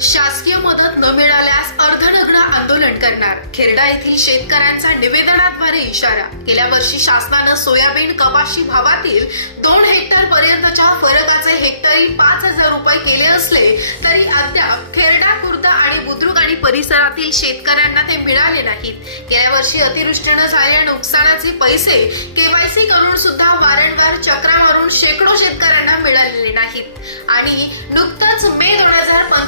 शासकीय मदत न मिळाल्यास अर्धनग्न आंदोलन करणार. खेरडा येथील शेतकऱ्यांचा निवेदनाद्वारे इशारा. गेल्या वर्षी शासनानं सोयाबीन कपाशी भावातील दोन हेक्टर पर्यंतच्या फरकाचे हेक्टरी पाच हजार रुपये केले असले तरी अद्याप खेरडा खुर्द आणि बुद्रुक आणि परिसरातील शेतकऱ्यांना ते मिळाले नाहीत. गेल्या वर्षी अतिवृष्टीनं झालेल्या नुकसानाचे पैसे केवायसी करून सुद्धा वारंवार चक्रा मारून शेकडो शेतकऱ्यांना मिळालेले नाहीत. आणि नुकतंच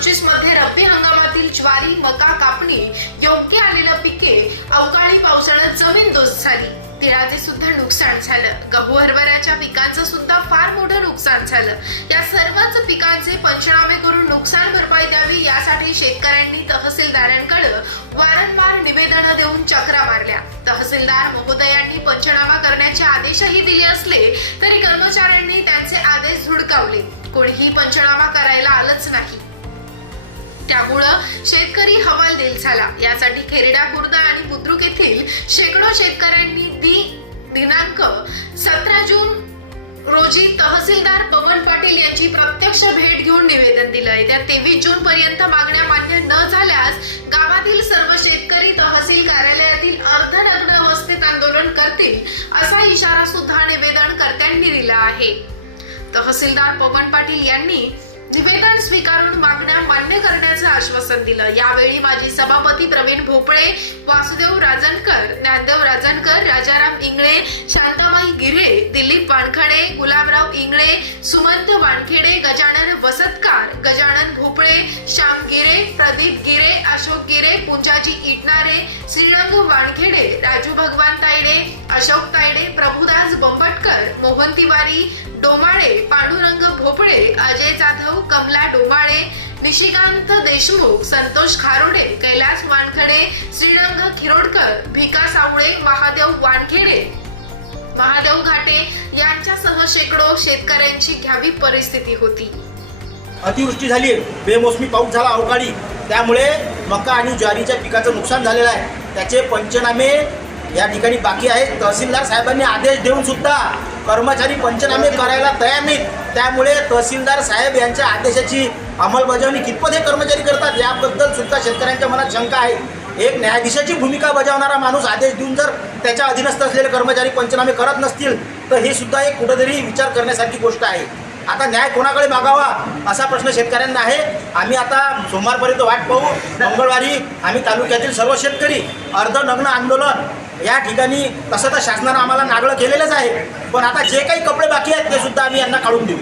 पंचवीसमध्ये रब्बी हंगामातील ज्वारी मका कापणी योग्य आलेलं पिके अवकाळी पावसाळ्यात जमीनदोस्त झाली. तिळाचे सुद्धा नुकसान झालं. गहू हरभऱ्याच्या पिकांचं सुद्धा फार मोठं नुकसान झालं. या सर्वच पिकांचे पंचनामे करून नुकसान भरपाई द्यावी यासाठी शेतकऱ्यांनी तहसीलदारांकडे वारंवार निवेदन देऊन चक्रा मारल्या. तहसीलदार महोदयांनी पंचनामा करण्याचे आदेशही दिले असले तरी कर्मचाऱ्यांनी त्यांचे आदेश झुडकावले. कोणीही पंचनामा करायला आलंच नाही. त्यामुळं शेतकरी हवालदिल झाला. यासाठी खेरडा खुर्दा आणि बुद्रुक येथील शेकडो शेतकऱ्यांनी दी दिनांक सतरा जून रोजी तहसीलदार पवन पाटील यांची प्रत्यक्ष भेट घेऊन निवेदन दिलं येत्या तेवीस जून पर्यंत मागण्या मान्य न झाल्यास गावातील सर्व शेतकरी तहसील कार्यालयातील अर्धनग्न अवस्थेत आंदोलन करतील असा इशारा सुद्धा निवेदनकर्त्यांनी दिला आहे. तहसीलदार पवन पाटील यांनी निवेदन स्वीकारून मागण्या मान्य करण्याचं आश्वासन दिलं. यावेळी माजी सभापती प्रवीण भोपळे वासुदेव राजनकर ज्ञानदेव राजनकर राजाराम इंगळे शांताबाई गिरे दिलीप वानखडे गुलाबराव इंगळे सुमंत वानखेडे गजानन वसतकार गजानन भोपळे श्याम गिरे प्रदीप गिरे अशोक गिरे पुंजाजी इटणारे श्रीरंग वानखेडे राजू भगवान तायडे अशोक तायडे प्रभुदास बंबटकर मोहन तिवारी डोमाळे भोपळे अजय जाधव कमला डोमाळे निशिकांत देशमुख संतोष खारोडे कैलास वानखडे श्रीरंग खिरोडकर भिका सावळे महादेव वानखेडे. महादेव घाटे यांच्यासह शेकडो शेतकऱ्यांची घ्यावी परिस्थिती होती. अतिवृष्टी झाली बेमोसमी पाऊस झाला अवकाळी. त्यामुळे मका आणि ज्वारीच्या पिकाचं नुकसान झालेलं आहे. त्याचे पंचनामे या ठिकाणी बाकी आहेत. तहसीलदार साहेबांनी आदेश देऊन सुद्धा कर्मचारी पंचनामे करायला तयार नाहीत. त्यामुळे तहसीलदार साहेब यांच्या आदेशाची अंमलबजावणी कितपत हे कर्मचारी करतात याबद्दल सुद्धा शेतकऱ्यांच्या मनात शंका आहे. एक न्यायाधीशाची भूमिका बजावणारा माणूस आदेश देऊन जर त्याच्या अधीनस्थ असलेले कर्मचारी पंचनामे करत नसतील तर हे सुद्धा एक कुठेतरी विचार करण्यासारखी गोष्ट आहे. आता न्याय कोणाकडे मागावा असा प्रश्न शेतकऱ्यांना आहे. आम्ही आता सोमवारपर्यंत वाट पाहू. मंगळवारी आम्ही तालुक्यातील सर्व शेतकरी अर्धनग्न आंदोलन या ठिकाणी तसं तर शासनानं आम्हाला नागळं केलेलंच आहे. पण आता जे काही कपडे बाकी आहेत ते सुद्धा आम्ही यांना काढून देऊ.